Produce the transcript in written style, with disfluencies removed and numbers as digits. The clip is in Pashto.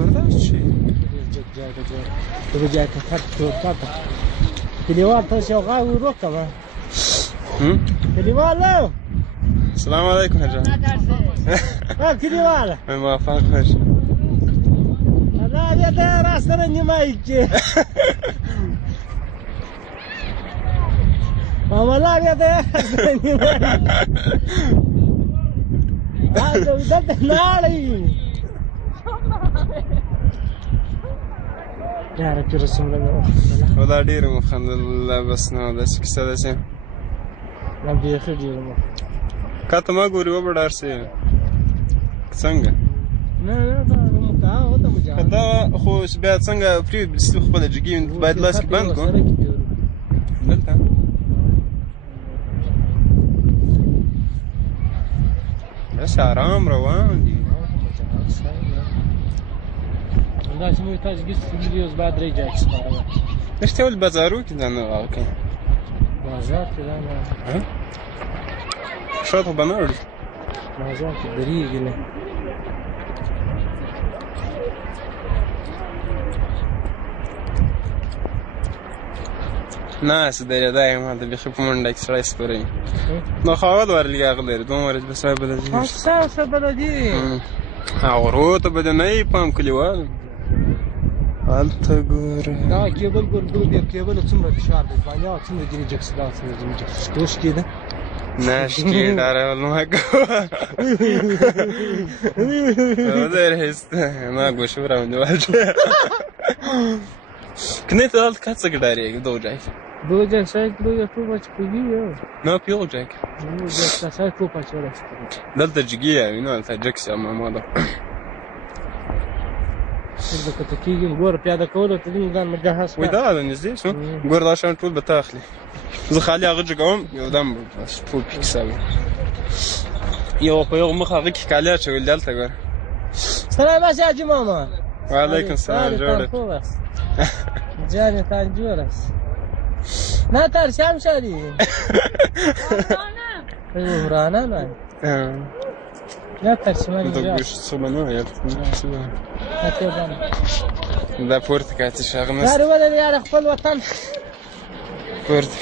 برداشت چی؟ تو به جای که خط تو پاتا کلیوال تا شوقا و رو کما کلیوال لو السلام علیکم حجا ها کلیوال موفق باش الله بیا ده راست را نیمایی که والله بیا ده راست را نیمایی دلته ناړی یاره چې رسوم له ولا ډېره مو خندل بس نه داسې کیسه داسې نه بیخي ډېره مو کاته ما ګوري وبډار سي څنګه نه مو کا وته مجا دا خو بیا څنګه فری بلستو خپل جګی باید لاس کې بند کو دلته بس آرام روان دي دا چې مو تاسو ګیس ویډیوز بعد رې جاي ښکارا نشته ول بازارو کې نه واکه بازار کې دا شاته بناړي بازار کې درېږي نه ناس درې دا ما د بخې په منډه کې سړی سپوري نو خاوت ورلګي غلې دوه ورځې بس بلدي تاسو بلدي غرو ته بده نه پام کلیوال هلته ګوره دا کېبل ګور کېبل څومره فشار دی باندې څومره دې جکس دا څومره دې جکس کوش کېده ناشکی داره ما گوه در هست ما گوشو برام دوالجه کنه تا دالت کات سگ داری دو جای شاید دو جای تو بچ پگی نه پیو جای دو جای شاید تو بچ ولی دالت جگیه اینو دالت جکس اما ما دا دا کتا کیگیم گور پیاده کولو تدیم دان مجهز وی دا نزدی شو گور داشتن طول بتاخلی زه خالی هغه جګوم یو دم ټول کیسه یو په یو مخ هغه کې کاله چول دلته ګور سلام بس حاجی ماما وعلیکم السلام جوړ جان تا جوړس نه تر شام شادي ورانا نه نه تر شمال دا ګوش سمنو یا دا پورته کاته شغنه دا ورته یار خپل وطن پورته